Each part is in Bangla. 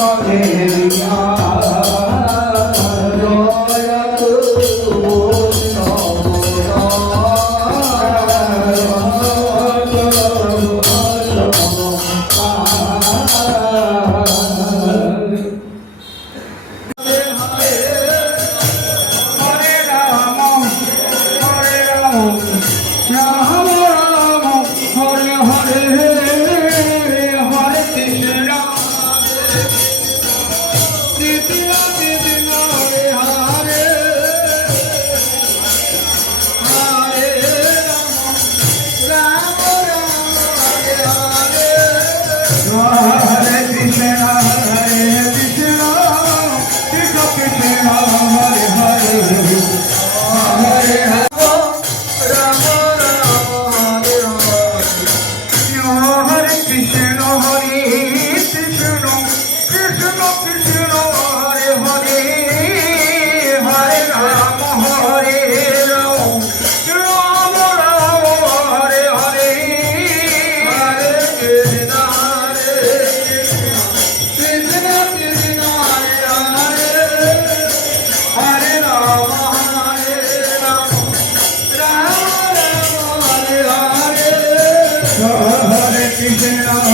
হরে হরে হরে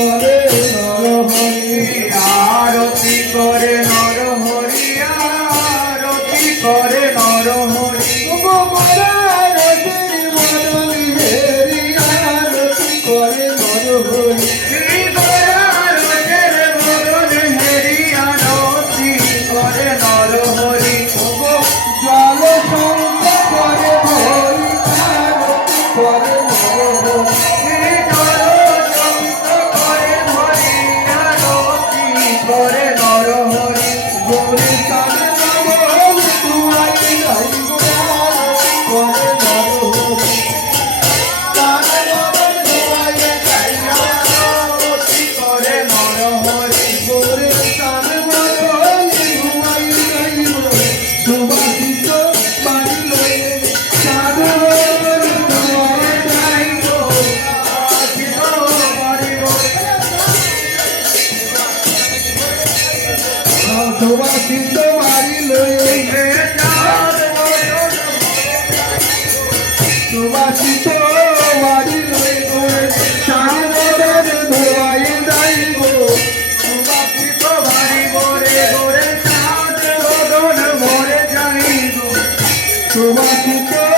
করে নরহরি, আরতি করে নর হরি আরতি করে নর হরি হেরি, আরতি করে মদন হেরি করে নর হরি সুবাসিত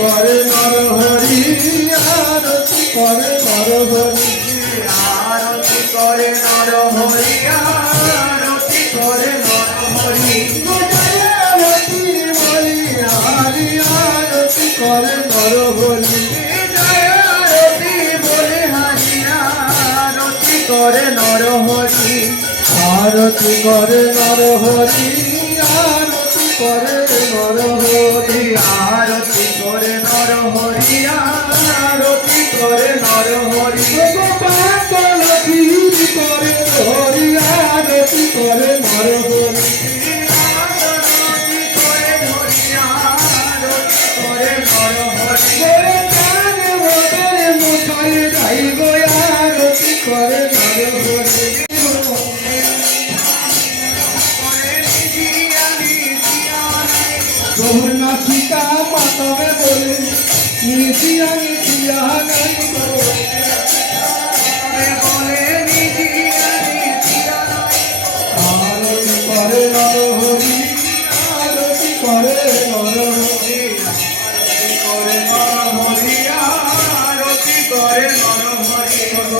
করে নর হরি আরতি করে নর হরি আরতি করে নর হরি আরতি করে নর হরি আরতি বলি হারি আরতি করে নর হরি আরতি বলে হারিয়া আরতি করে নর হরি আরতি করে নর হরি আরতি করে নর হরি, আরতি করে নর হরি, আরতি করে নর হরি। পাতল করে হরি, আরতি করে নর হরি।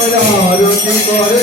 আরতি করে